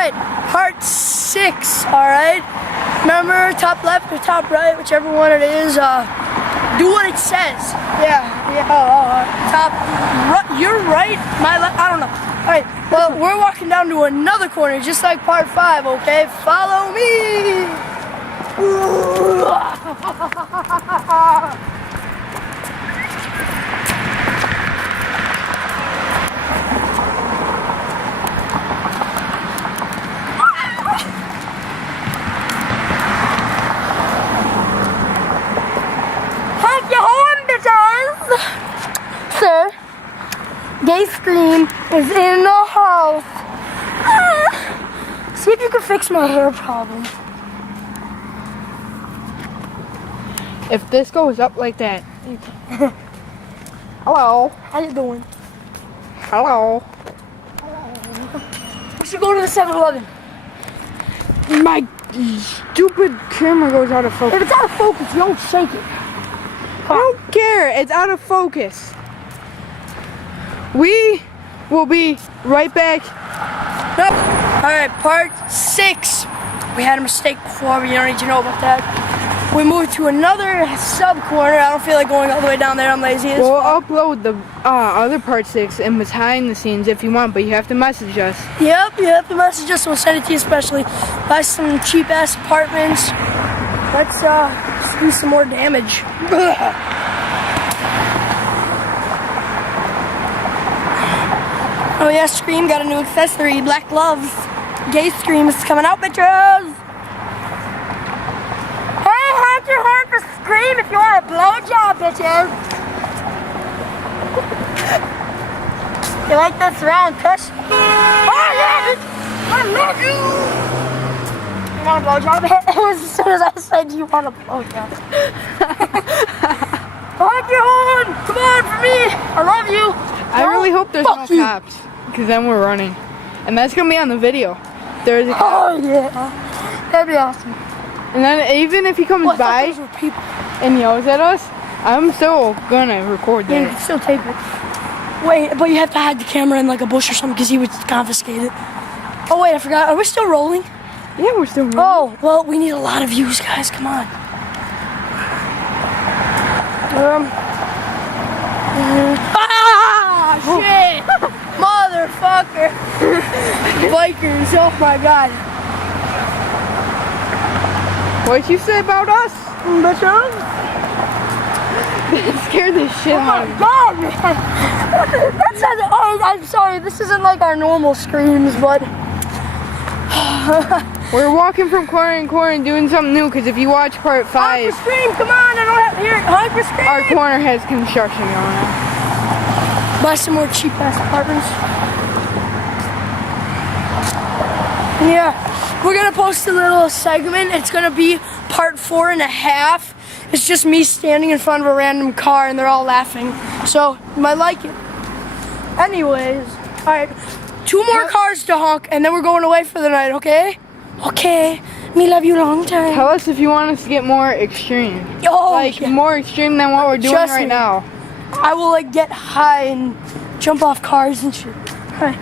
right, part 6, all right? Remember, top left or top right, whichever one it is, do what it says. Top right, you're right, my left, I don't know. All right, well, we're walking down to another corner, just like part 5, okay? Follow me. Sir, gay scream is in the house. See if you can fix my hair problem. If this goes up like that. Hello. How you doing? Hello. We should go to the 7-Eleven. My stupid camera goes out of focus. If it's out of focus, you don't shake it. I don't care. It's out of focus. We will be right back. Alright, part 6. We had a mistake before, but you don't need to know about that. We moved to another sub-corner. I don't feel like going all the way down there. I'm lazy as We'll fuck. upload the other part 6 and behind the scenes if you want, but you have to message us. Yep, you have to message us. We'll send it to you especially. Buy some cheap-ass apartments. Let's do some more damage. Oh yeah, Scream got a new accessory, black gloves. Gay Scream is coming out, bitches. Hey, honk your horn for Scream if you want a blowjob, bitches. You like this round tush? Oh yeah, I love you. You want a blowjob? It was as soon as I said you want a blowjob. Honk your horn, come on for me. I love you. I really hope there's no cops, because then we're running. And that's going to be on the video. There's a cop. Oh yeah, that'd be awesome. And then even if he comes by and yells at us, I'm still going to record that. Yeah, you can still tape it. Wait, but you have to hide the camera in like a bush or something because he would confiscate it. Oh wait, I forgot. Are we still rolling? Yeah, we're still rolling. Oh, well, we need a lot of views, guys. Come on. Shit! Motherfucker! Bikers, oh my god. What'd you say about us? Bitches? That scared the shit out of me. Oh my god, man! That's not, oh, I'm sorry, this isn't like our normal screams, but... We're walking from corner to corner and doing something new, because if you watch part 5... Honk for Scream, come on, I don't have to hear it. Honk for Scream! Our corner has construction going on. Buy some more cheap-ass apartments. Yeah, we're gonna post a little segment. It's gonna be part 4.5. It's just me standing in front of a random car and they're all laughing. So, you might like it. Anyways, alright. 2 more cars to honk and then we're going away for the night, okay? Okay. Me love you long time. Tell us if you want us to get more extreme. Oh, like, more extreme than what we're doing right now. I will like get high and jump off cars and shit. Alright.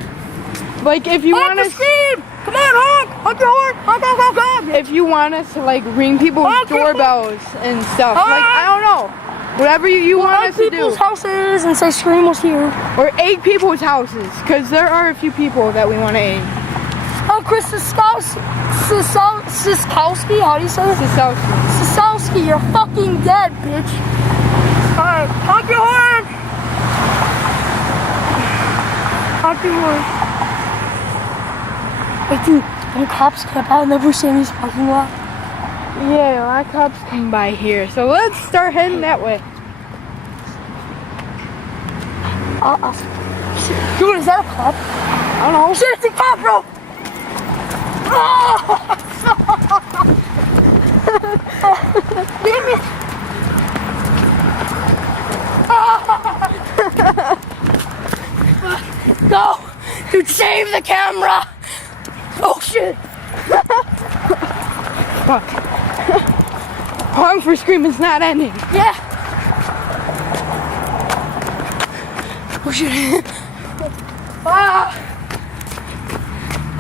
Like if you want to scream, come on, honk, honk your horn, honk, honk, honk, honk. If you want us to like ring people's doorbells and stuff, like I don't know, whatever you want us to do. People's houses and say Scream was here. Or egg people's houses, because there are a few people that we want to egg. Oh, Chris Siskowski, how do you say it? Siskowski, you're fucking dead, bitch. Alright, honk your horn! Honk your horn. Wait, dude, when cops camp out in the Buscemi's parking lot? Yeah, a lot of cops come by here, so let's start heading that way. Dude, is that a cop? I don't know. Shit, it's a cop, bro! Damn it! Go! Dude, save the camera! Oh shit! Fuck. Honk for Screaming's not ending. Yeah! Oh shit!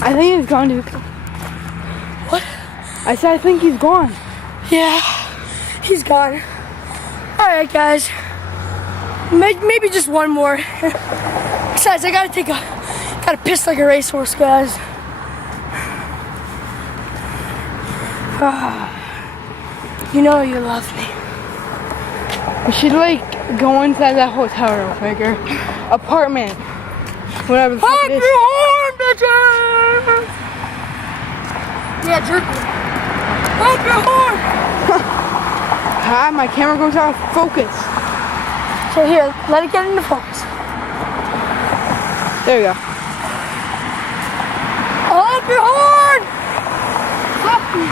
I think he's gone, dude. What? I said I think he's gone. Yeah, he's gone. Alright, guys. Maybe just one more. Besides, I gotta piss like a racehorse, guys. You know you love me. We should like go inside that hotel real quick or apartment. Whatever the fuck it is. horn, bitches! Yeah, jerk me. Honk your horn! Ah, my camera goes out of focus. So here, let it get into focus. There you go. Honk your horn! Fuck you.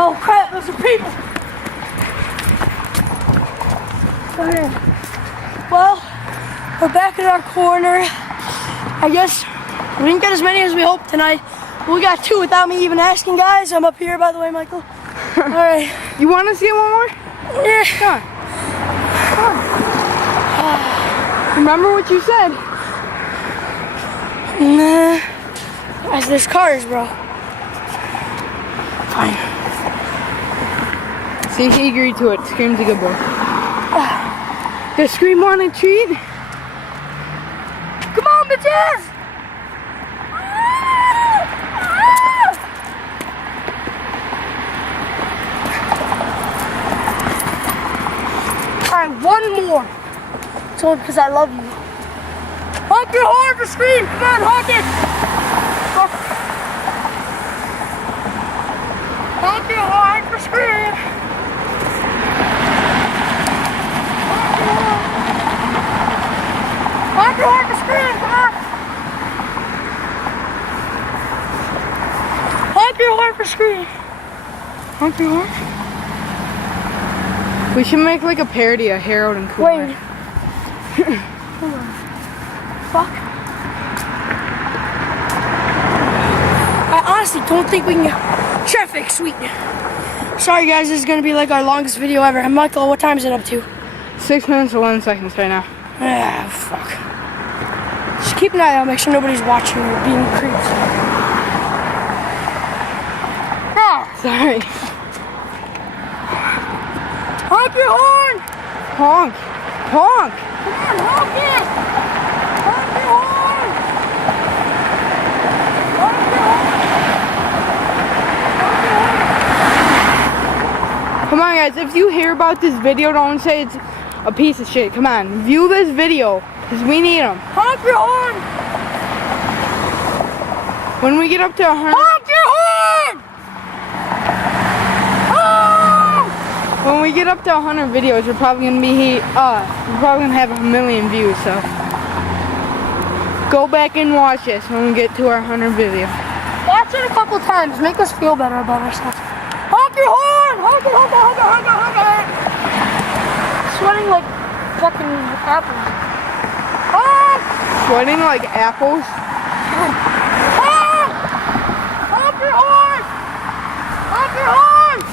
Oh crap, those are people! Okay. Well, we're back in our corner. I guess we didn't get as many as we hoped tonight. We got 2 without me even asking, guys. I'm up here, by the way, Michael. All right. You want to see one more? Yeah. Come on. Remember what you said. Nah. As there's cars, bro. Fine. See, he agreed to it. Scream's a good boy. Does Scream want a treat? Come on, bitches! Alright, one more. It's only because I love you. Honk your horn for Scream! Come on, honk it! Honk your horn for Scream! Honk your horn for Scream! Come on! Honk your horn for Scream! Honk your horn? We should make like a parody of Harold and Kumar. Wait. Hold on. Fuck. I honestly don't think we can get traffic, sweet. Sorry guys, this is gonna be like our longest video ever. And Michael, what time is it up to? 6 minutes 11 seconds right now. Ah, fuck. Just keep an eye out, make sure nobody's watching or being creeps. Ah! Sorry. Honk your horn! Honk. Honk. Come on, honk it! Honk your horn! Honk your horn! Honk your horn! Come on, guys. If you hear about this video, don't say it's a piece of shit. Come on. View this video because we need them. Honk your horn! When we get up to 100... Honk your horn! When we get up to 100 videos, we're probably gonna have 1 million views. So go back and watch this when we get to our 100 video. Watch it a couple times. Make us feel better about ourselves. Honk your horn! Honk it, honk it, honk it, honk it, honk it! Sweating like fucking apples. Honk! Sweating like apples. Honk! Honk your horn! Honk your horn!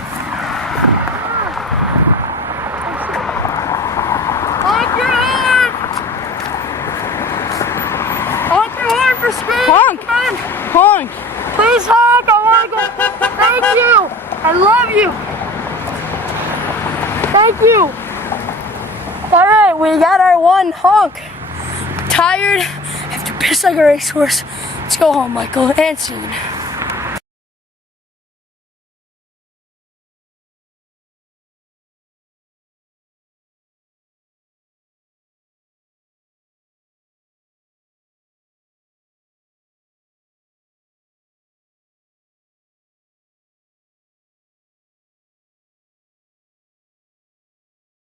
For Scream. Honk! Honk! Please honk! I want to go. Thank you! I love you! Thank you! Alright, we got our one honk. Tired? Have to piss like a racehorse. Let's go home, Michael. And scene.